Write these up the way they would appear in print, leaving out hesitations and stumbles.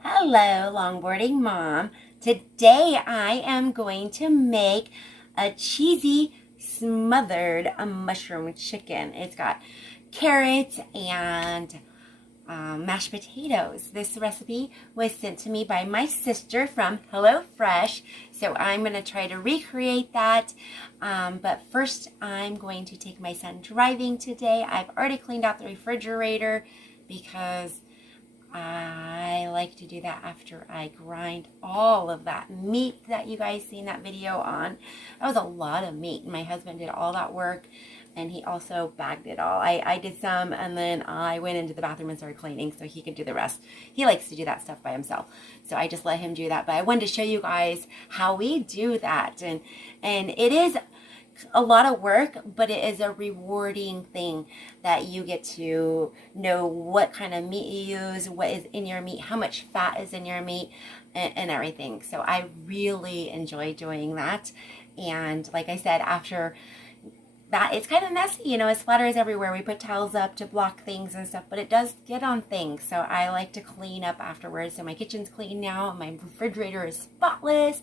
Hello, longboarding mom. Today I am going to make a cheesy smothered mushroom chicken. It's got carrots and mashed potatoes. This recipe was sent to me by my sister from HelloFresh, so I'm going to try to recreate that. But first, I'm going to take my son driving today. I've already cleaned out the refrigerator because I like to do that after I grind all of that meat that you guys seen that video on. That was a lot of meat. My husband did all that work, and he also bagged it all. I did some, and then I went into the bathroom and started cleaning so he could do the rest. He likes to do that stuff by himself, so I just let him do that. But I wanted to show you guys how we do that, and it is a lot of work, but it is a rewarding thing that you get to know what kind of meat you use, what is in your meat, how much fat is in your meat, and everything. So I really enjoy doing that. And like I said, after that, it's kind of messy, you know, it splatters everywhere. We put towels up to block things and stuff, but it does get on things. So I like to clean up afterwards. So my kitchen's clean now. My refrigerator is spotless.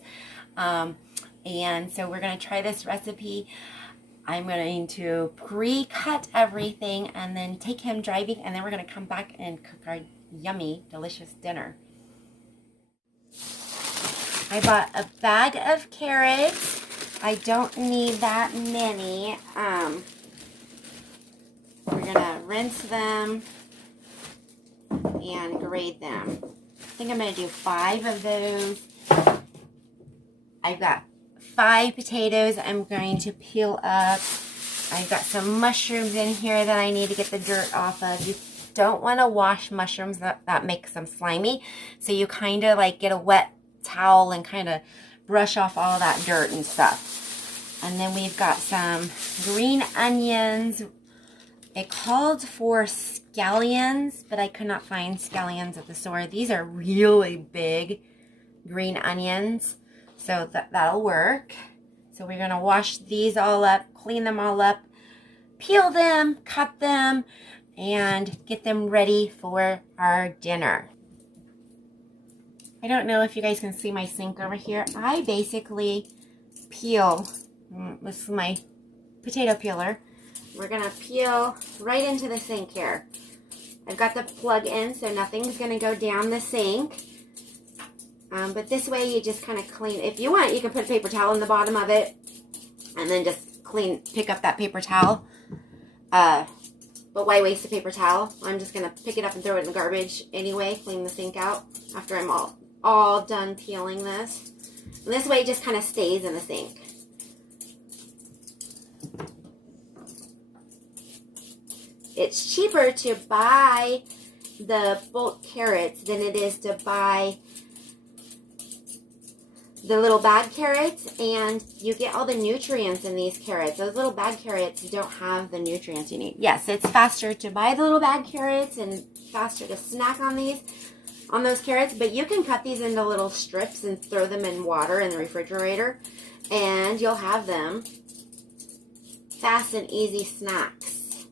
And so we're going to try this recipe. I'm going to pre-cut everything and then take him driving, and then we're going to come back and cook our yummy, delicious dinner. I bought a bag of carrots. I don't need that many. We're going to rinse them and grate them. I think I'm going to do 5 of those. I've got 5 potatoes I'm going to peel up. I've got some mushrooms in here that I need to get the dirt off of. You don't want to wash mushrooms, that makes them slimy. So you kind of like get a wet towel and kind of brush off all that dirt and stuff. And then we've got some green onions. It called for scallions, but I could not find scallions at the store. These are really big green onions. So that'll work. So we're going to wash these all up, clean them all up, peel them, cut them, and get them ready for our dinner. I don't know if you guys can see my sink over here. I basically peel, this is my potato peeler. We're going to peel right into the sink here. I've got the plug in so nothing's going to go down the sink. But this way you just kind of clean. If you want, you can put a paper towel in the bottom of it and then just pick up that paper towel. But why waste a paper towel? I'm just going to pick it up and throw it in the garbage anyway, clean the sink out after I'm all done peeling this. And this way it just kind of stays in the sink. It's cheaper to buy the bulk carrots than it is to buy the little bag carrots, and you get all the nutrients in these carrots. Those little bag carrots don't have the nutrients you need. Yes, it's faster to buy the little bag carrots and faster to snack on those carrots, but you can cut these into little strips and throw them in water in the refrigerator, and you'll have them fast and easy snacks.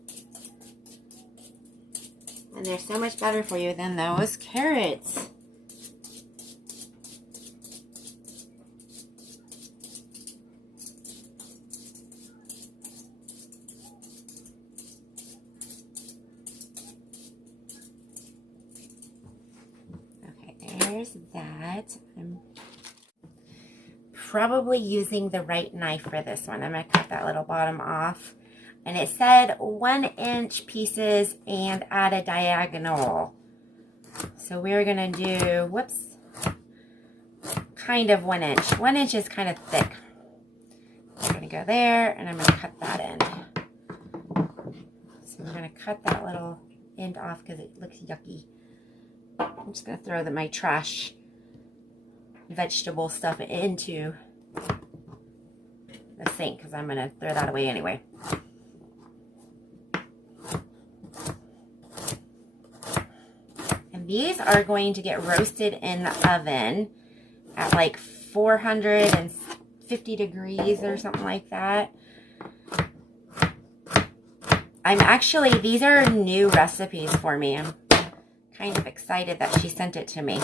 And they're so much better for you than those carrots. There's that. I'm probably using the right knife for this one. I'm going to cut that little bottom off. And it said 1-inch pieces and add a diagonal. So we're going to do, whoops, kind of 1 inch. 1 inch is kind of thick. I'm going to go there and I'm going to cut that end. So we're going to cut that little end off because it looks yucky. I'm just going to throw my trash vegetable stuff into the sink because I'm going to throw that away anyway. And these are going to get roasted in the oven at like 450 degrees or something like that. These are new recipes for me. I'm kind of excited that she sent it to me.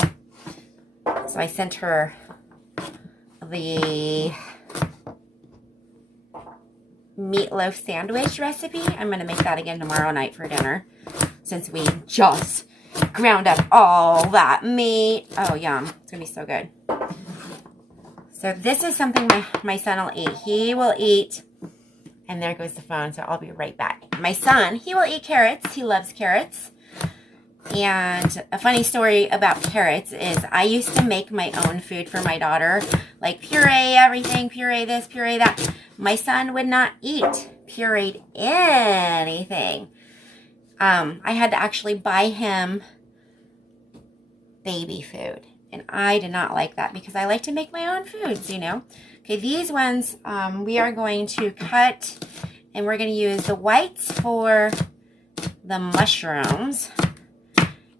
So I sent her the meatloaf sandwich recipe. I'm going to make that again tomorrow night for dinner since we just ground up all that meat. Oh, yum. It's going to be so good. So this is something my son will eat. He will eat, and there goes the phone, so I'll be right back. My son, he will eat carrots. He loves carrots. And a funny story about carrots is I used to make my own food for my daughter, like puree everything, puree this, puree that. My son would not eat pureed anything. I had to actually buy him baby food. And I did not like that because I like to make my own foods, you know. Okay, these ones we are going to cut, and we're going to use the whites for the mushrooms.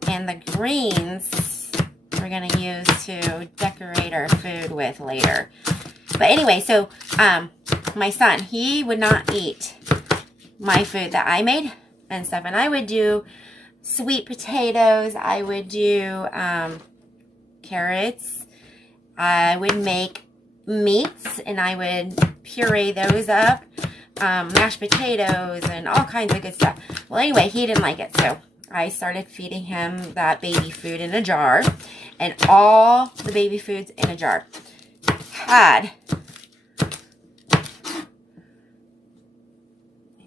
And the greens we're going to use to decorate our food with later. But anyway, so my son, he would not eat my food that I made and stuff. And I would do sweet potatoes. I would do carrots. I would make meats, and I would puree those up. Mashed potatoes and all kinds of good stuff. Well, anyway, he didn't like it, so I started feeding him that baby food in a jar, and all the baby foods in a jar had, I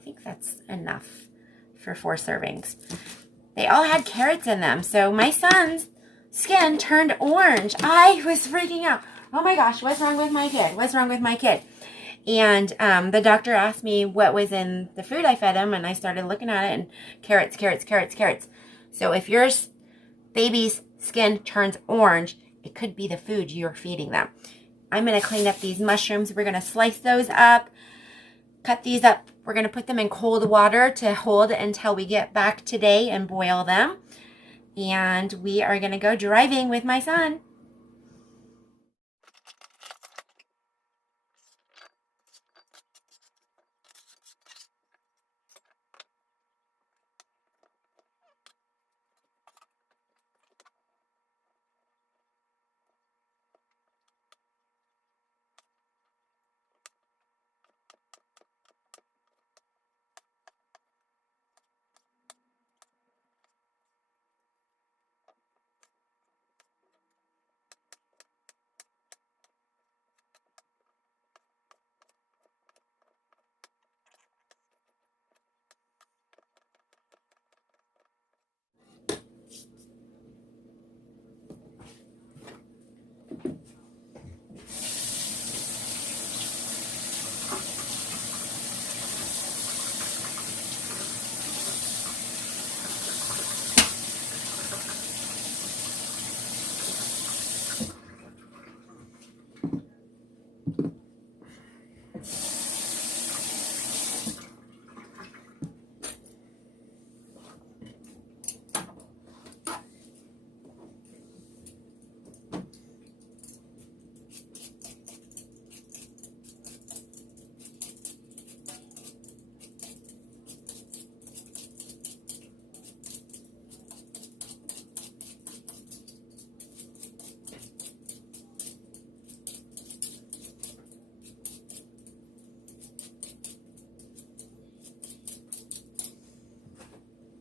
think that's enough for 4 servings. They all had carrots in them, so my son's skin turned orange. I was freaking out. Oh my gosh, what's wrong with my kid? What's wrong with my kid? And the doctor asked me what was in the food I fed him, and I started looking at it, and carrots, carrots, carrots, carrots. So if your baby's skin turns orange, it could be the food you're feeding them. I'm going to clean up these mushrooms. We're going to slice those up, cut these up. We're going to put them in cold water to hold until we get back today and boil them. And we are going to go driving with my son.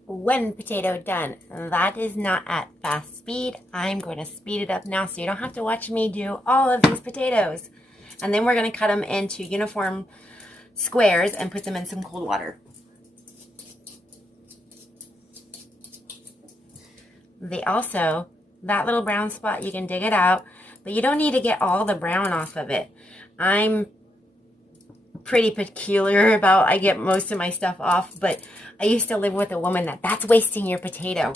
One potato done. That is not at fast speed. I'm going to speed it up now so you don't have to watch me do all of these potatoes. And then we're going to cut them into uniform squares and put them in some cold water. They also, that little brown spot, you can dig it out, but you don't need to get all the brown off of it. I'm pretty peculiar about, I get most of my stuff off, but I used to live with a woman that's wasting your potato.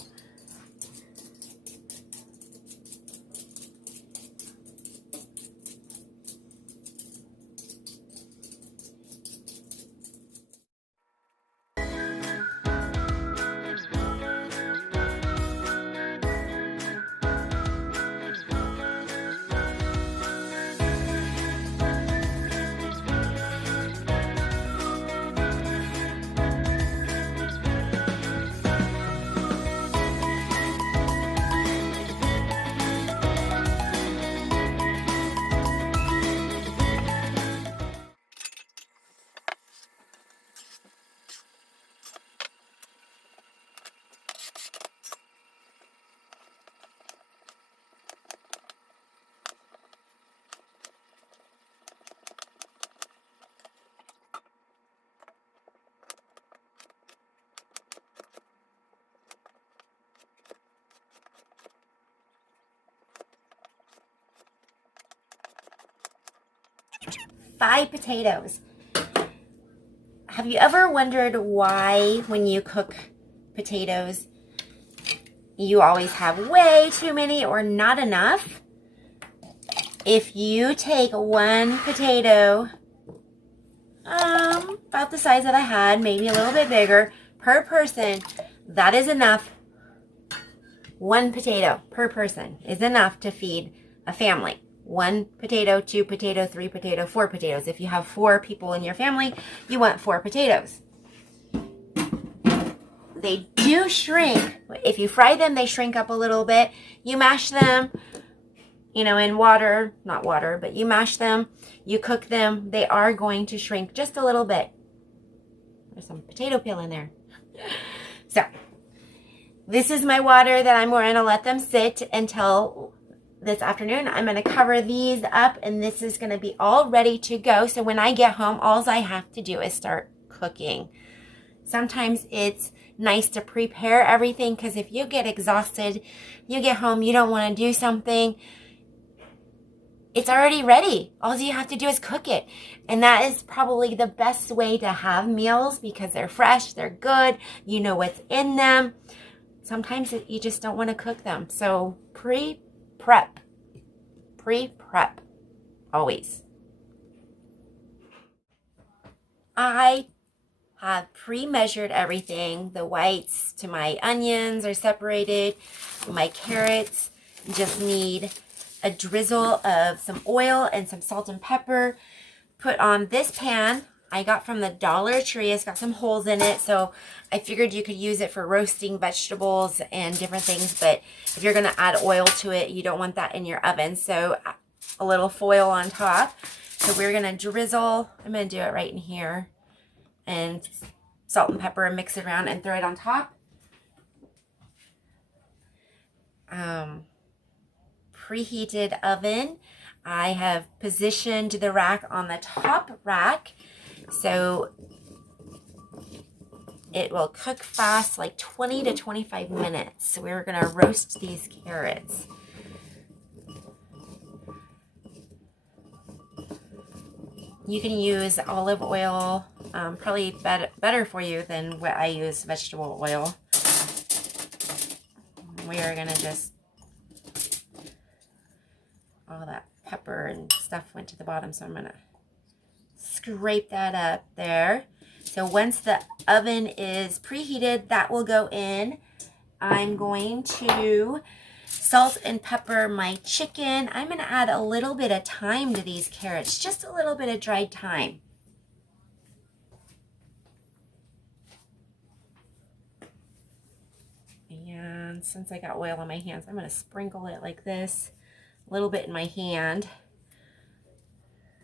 5 potatoes. Have you ever wondered why when you cook potatoes, you always have way too many or not enough? If you take 1 potato, about the size that I had, maybe a little bit bigger, per person, that is enough. 1 potato per person is enough to feed a family. 1 potato, 2 potato, 3 potato, 4 potatoes. If you have 4 people in your family, you want 4 potatoes. They do shrink. If you fry them, they shrink up a little bit. You mash them, in water, not water, but you mash them, you cook them, they are going to shrink just a little bit. There's some potato peel in there. So, this is my water that I'm going to let them sit until this afternoon. I'm going to cover these up, and this is going to be all ready to go. So when I get home, all I have to do is start cooking. Sometimes it's nice to prepare everything, because if you get exhausted, you get home, you don't want to do something, it's already ready. All you have to do is cook it. And that is probably the best way to have meals, because they're fresh, they're good, you know what's in them. Sometimes you just don't want to cook them. So pre-prep, always. I have pre-measured everything. The whites to my onions are separated. My carrots just need a drizzle of some oil and some salt and pepper put on this pan I got from the Dollar Tree. It's got some holes in it, so I figured you could use it for roasting vegetables and different things, but if you're going to add oil to it, you don't want that in your oven. So a little foil on top. So we're going to drizzle, I'm going to do it right in here, and salt and pepper and mix it around and throw it on top. Preheated oven. I have positioned the rack on the top rack so it will cook fast, like 20 to 25 minutes. So we're going to roast these carrots. You can use olive oil, probably better for you than what I use, vegetable oil. We are going to just, all that pepper and stuff went to the bottom, so I'm going to scrape that up there. So once the oven is preheated, that will go in. I'm going to salt and pepper my chicken. I'm going to add a little bit of thyme to these carrots, just a little bit of dried thyme. And since I got oil on my hands, I'm going to sprinkle it like this, a little bit in my hand.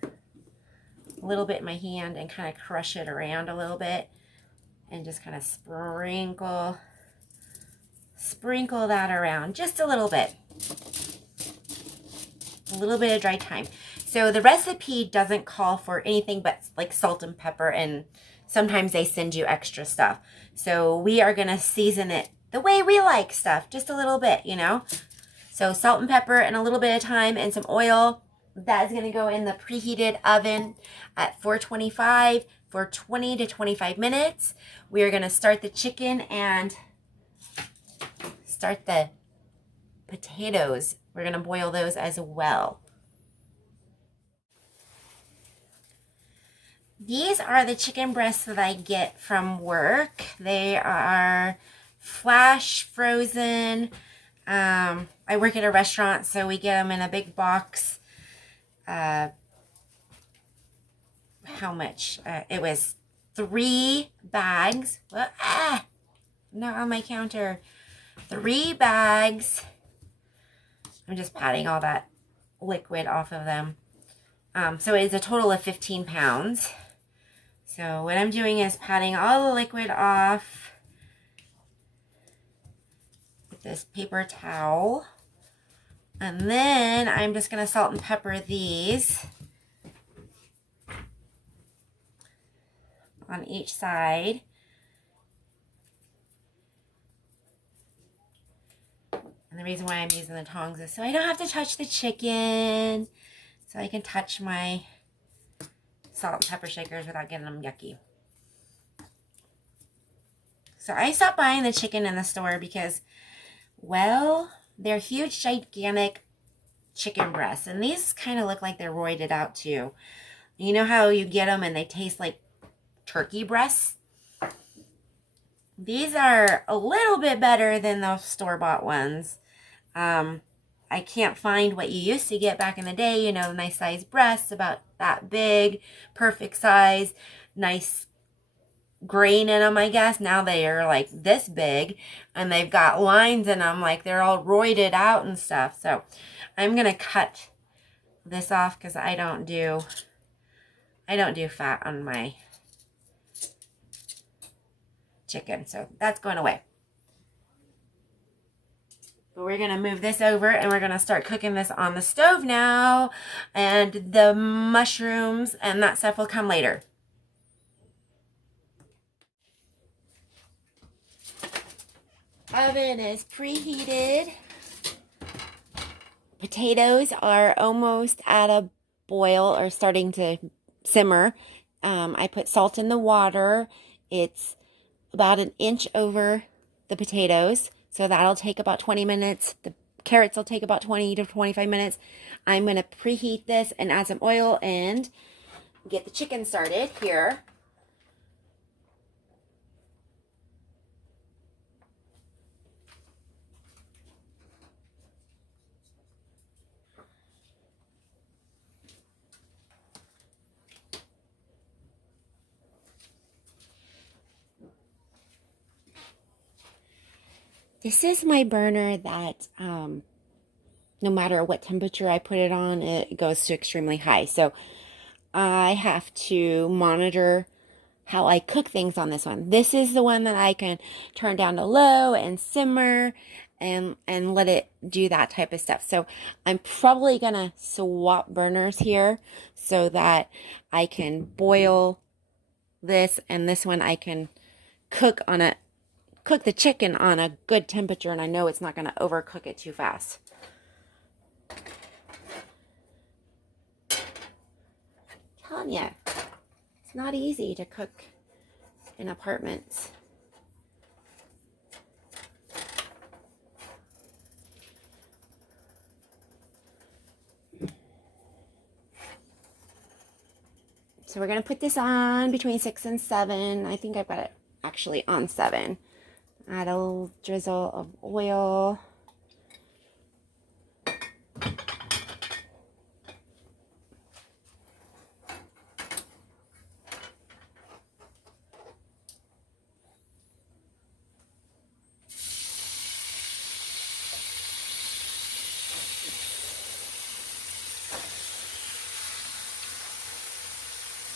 A little bit in my hand, and kind of crush it around a little bit, and just kind of sprinkle that around just a little bit of dry thyme. So the recipe doesn't call for anything but like salt and pepper, and sometimes they send you extra stuff. So we are going to season it the way we like stuff, just a little bit, So salt and pepper and a little bit of thyme and some oil. That is going to go in the preheated oven at 425 for 20 to 25 minutes. We are going to start the chicken and start the potatoes. We're going to boil those as well. These are the chicken breasts that I get from work. They are flash frozen. I work at a restaurant, so we get them in a big box. How much? It was 3 bags. Not on my counter. 3 bags. I'm just patting all that liquid off of them. So it's a total of 15 pounds. So what I'm doing is patting all the liquid off with this paper towel. And then I'm just going to salt and pepper these on each side. And the reason why I'm using the tongs is so I don't have to touch the chicken. So I can touch my salt and pepper shakers without getting them yucky. So I stopped buying the chicken in the store because, well, they're huge, gigantic chicken breasts. And these kind of look like they're roided out too. You know how you get them and they taste like turkey breasts? These are a little bit better than those store-bought ones. I can't find what you used to get back in the day, you know, nice size breasts, about that big, perfect size, nice grain in them, I guess. Now they are like this big, and they've got lines in them, like they're all roided out and stuff. So I'm going to cut this off because I don't do fat on my chicken. So that's going away. But we're going to move this over and we're going to start cooking this on the stove now. And the mushrooms and that stuff will come later. Oven is preheated. Potatoes are almost at a boil or starting to simmer. I put salt in the water. It's about an inch over the potatoes. So that'll take about 20 minutes. The carrots will take about 20 to 25 minutes. I'm going to preheat this and add some oil and get the chicken started here. This is my burner that no matter what temperature I put it on, it goes to extremely high. So I have to monitor how I cook things on this one. This is the one that I can turn down to low and simmer and let it do that type of stuff. So I'm probably going to swap burners here so that I can boil this, and this one I can cook the chicken on a good temperature, and I know it's not going to overcook it too fast. I'm telling you, it's not easy to cook in apartments. So we're going to put this on between 6 and 7. I think I've got it actually on 7. Add a little drizzle of oil.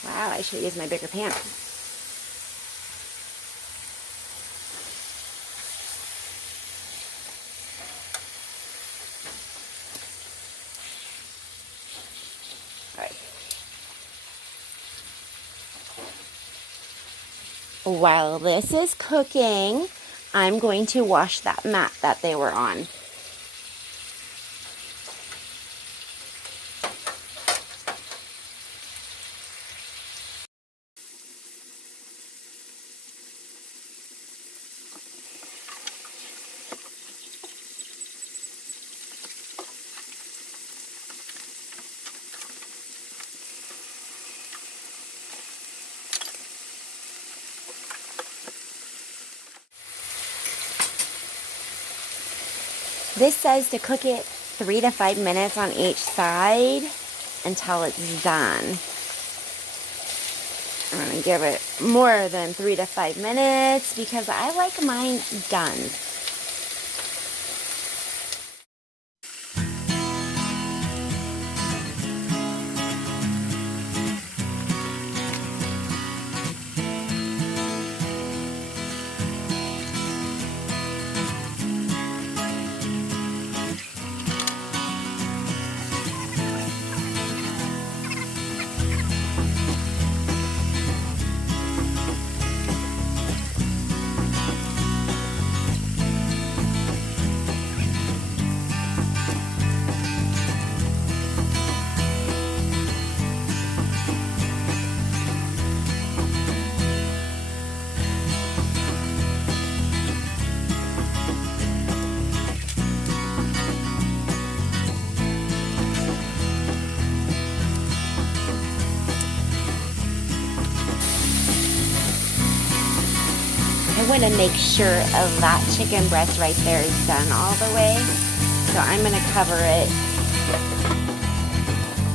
Wow, I should use my bigger pan. While this is cooking, I'm going to wash that mat that they were on. This says to cook it 3 to 5 minutes on each side until it's done. I'm going to give it more than 3 to 5 minutes because I like mine done. want to make sure of that chicken breast right there is done all the way. So I'm going to cover it,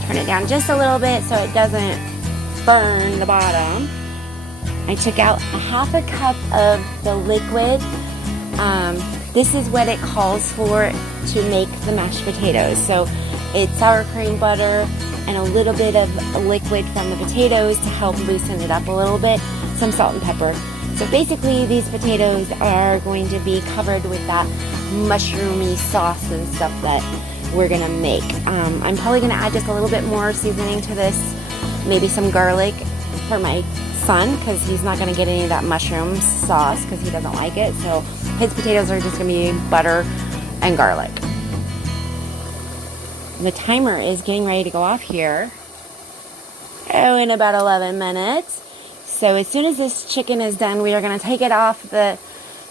turn it down just a little bit so it doesn't burn the bottom. I took out a half a cup of the liquid. This is what it calls for to make the mashed potatoes. So it's sour cream, butter, and a little bit of liquid from the potatoes to help loosen it up a little bit, some salt and pepper. So basically these potatoes are going to be covered with that mushroomy sauce and stuff that we're gonna make. I'm probably gonna add just a little bit more seasoning to this, maybe some garlic for my son, because he's not gonna get any of that mushroom sauce because he doesn't like it. So his potatoes are just gonna be butter and garlic. The timer is getting ready to go off here. Oh, in about 11 minutes. So as soon as this chicken is done, we are going to take it off the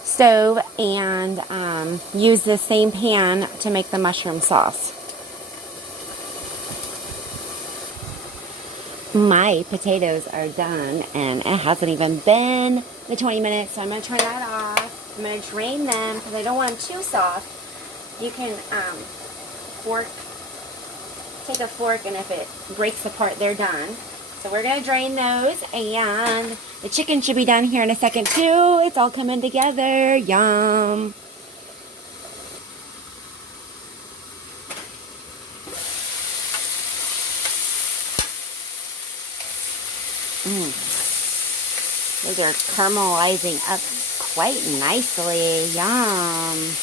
stove and use the same pan to make the mushroom sauce. My potatoes are done, and it hasn't even been the 20 minutes, so I'm going to turn that off. I'm going to drain them because I don't want them too soft. You can take a fork, and if it breaks apart, they're done. So we're going to drain those, and the chicken should be done here in a second too. It's all coming together. Yum. Those are caramelizing up quite nicely. Yum.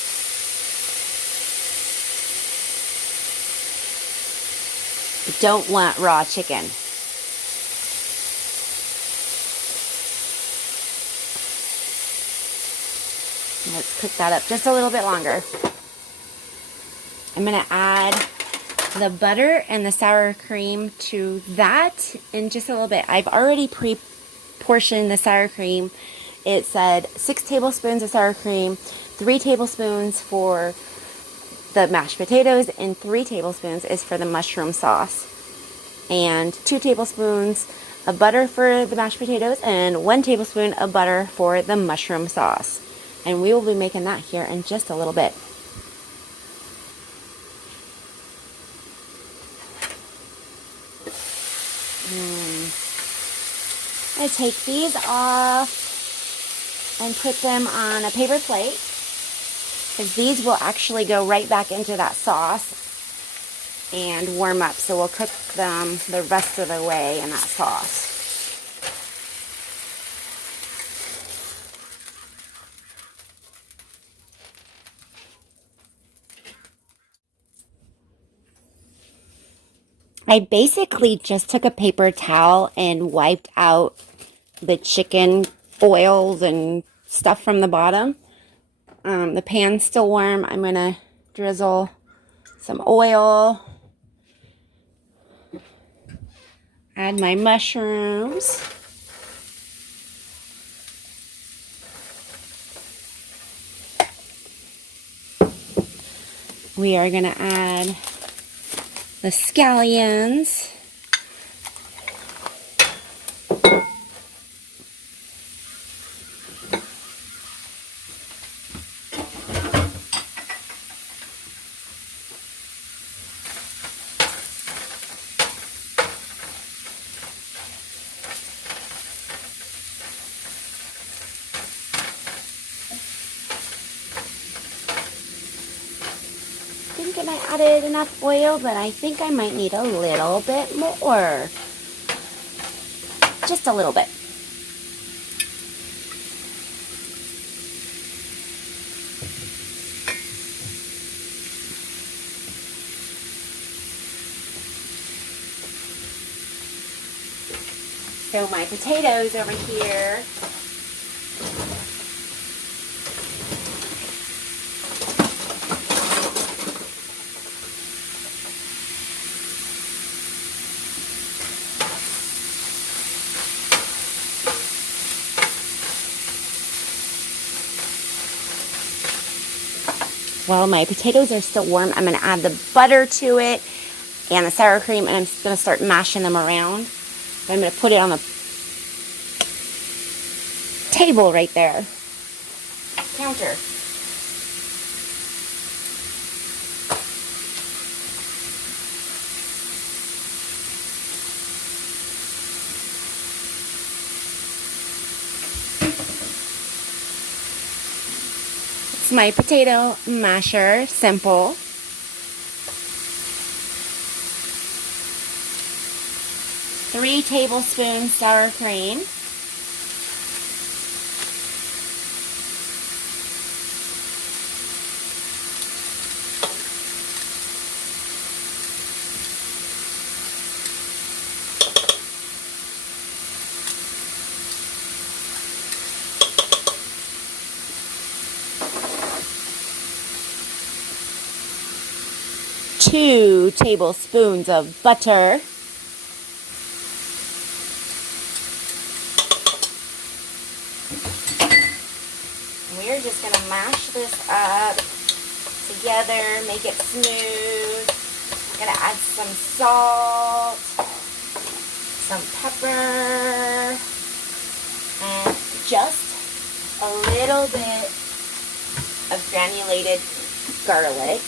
Don't want raw chicken. Let's cook that up just a little bit longer. I'm going to add the butter and the sour cream to that in just a little bit. I've already pre-portioned the sour cream. It said 6 tablespoons of sour cream, 3 tablespoons for the mashed potatoes, and 3 tablespoons is for the mushroom sauce. And 2 tablespoons of butter for the mashed potatoes and 1 tablespoon of butter for the mushroom sauce. And we will be making that here in just a little bit. I take these off and put them on a paper plate, because these will actually go right back into that sauce and warm up. So we'll cook them the rest of the way in that sauce. I basically just took a paper towel and wiped out the chicken oils and stuff from the bottom. The pan's still warm. I'm going to drizzle some oil. Add my mushrooms. We are going to add the scallions. I think I added enough oil, but I think I might need a little bit more. Just a little bit. So my potatoes over here. While my potatoes are still warm, I'm going to add the butter to it and the sour cream, and I'm just going to start mashing them around. So I'm going to put it on the table right there. counter. It's my potato masher, simple. Three tablespoons sour cream. Two tablespoons of butter. We're just going to mash this up together, make it smooth. I'm going to add some salt, some pepper, and just a little bit of granulated garlic.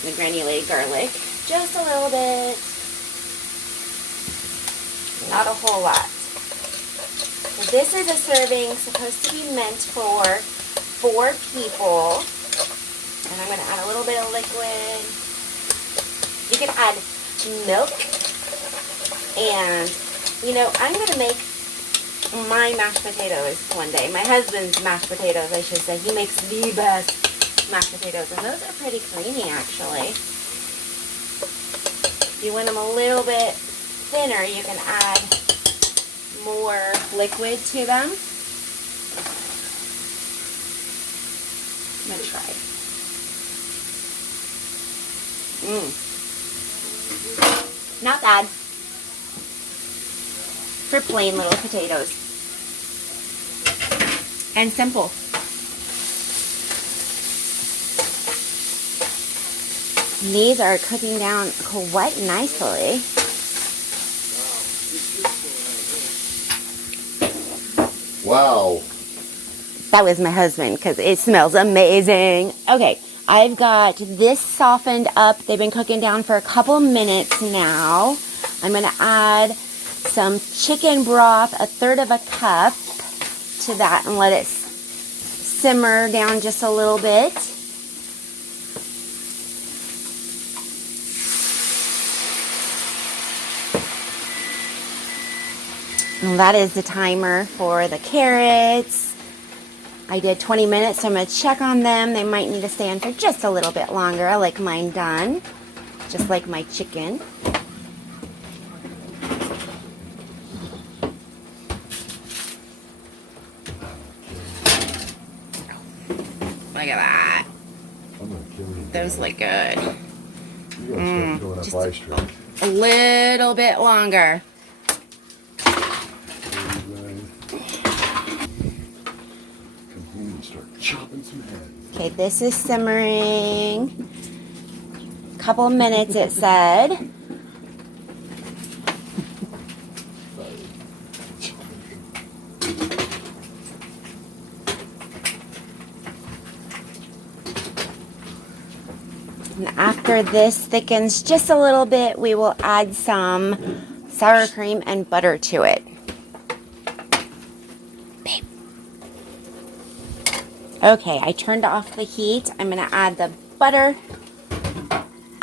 The granulated garlic, just a little bit, not a whole lot. This is a serving supposed to be meant for 4 people. And I'm going to add a little bit of liquid. You can add milk. And, you know, I'm going to make my mashed potatoes one day. My husband's mashed potatoes, I should say. He makes the best mashed potatoes. And those are pretty creamy, actually. If you want them a little bit thinner, you can add more liquid to them. I'm going to try. Not bad for plain little potatoes. And simple. These are cooking down quite nicely. Wow. That was my husband because it smells amazing. Okay, I've got this softened up. They've been cooking down for a couple minutes now. I'm going to add some chicken broth, 1/3 of a cup to that, and let it simmer down just a little bit. And that is the timer for the carrots. I did 20 minutes, so I'm going to check on them. They might need to stand for just a little bit longer. I like mine done, just like my chicken. Look at that. Those look good. You're going to start filling up ice trays. A little bit longer. Chopping some heads. Okay, this is simmering. Couple minutes, it said. And after this thickens just a little bit, we will add some sour cream and butter to it. Okay, I turned off the heat. I'm going to add the butter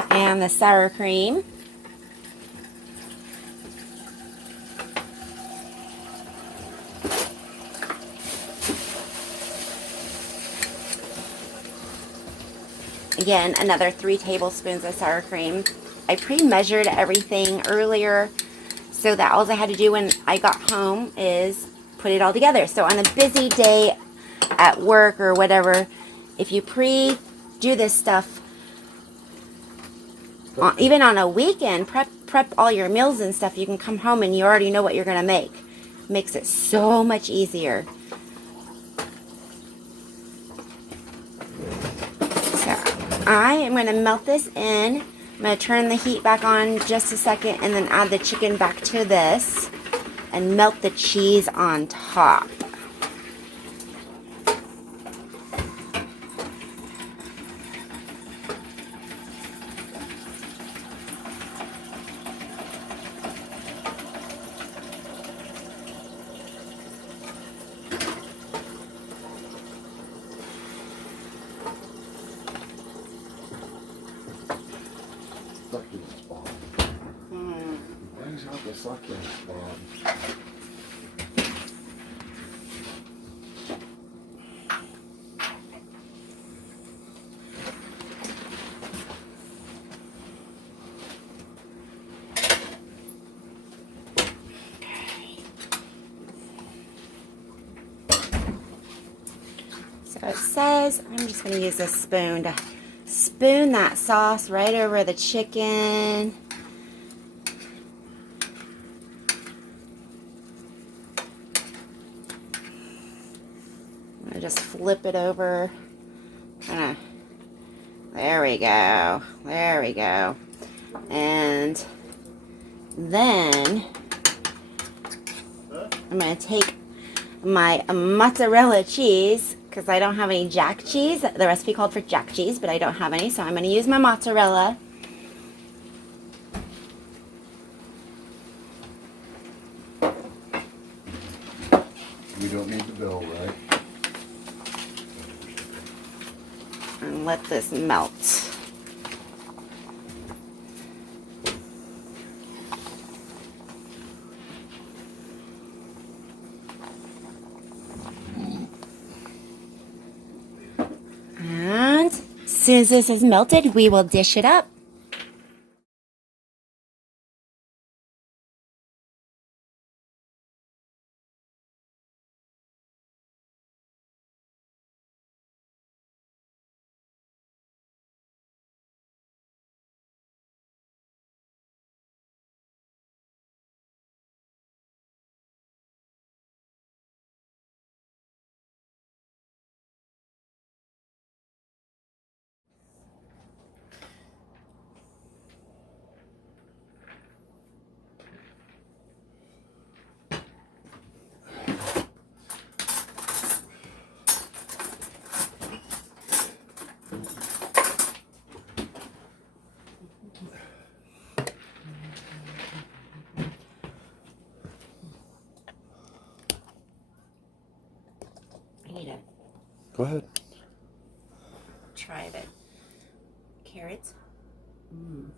and the sour cream. Again, another 3 tablespoons of sour cream. I pre-measured everything earlier so that all I had to do when I got home is put it all together. So on a busy day at work or whatever, if you do this stuff, even on a weekend, prep all your meals and stuff, you can come home and you already know what you're going to make. Makes it so much easier. So I am going to melt this in. I'm going to turn the heat back on just a second and then add the chicken back to this and melt the cheese on top. Guess I can't respond. So it says, I'm just going to use a spoon to spoon that sauce right over the chicken. I just flip it over. Kind of. There we go. There we go. And then I'm going to take my mozzarella cheese, because I don't have any jack cheese. The recipe called for jack cheese, but I don't have any, so I'm going to use my mozzarella. We don't need the bill, right? And let this melt. And as soon as this is melted, we will dish it up. I need to Go ahead. try the carrots. And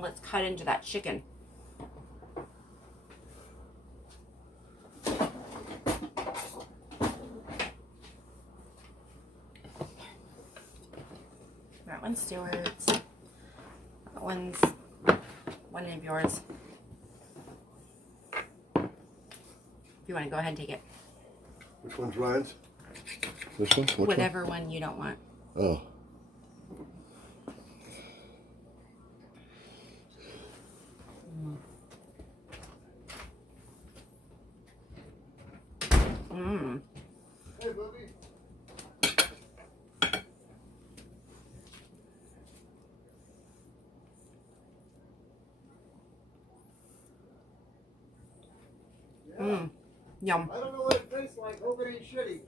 let's cut into that chicken. That one's Stewart's. That one's one of yours. If you want to go ahead and take it. Which one's Ryan's? This one? Which Whatever one you don't want. one? Mmm. Hey, Bubby. Mmm. Yum. I don't know what it tastes like. Hope it ain't shitty.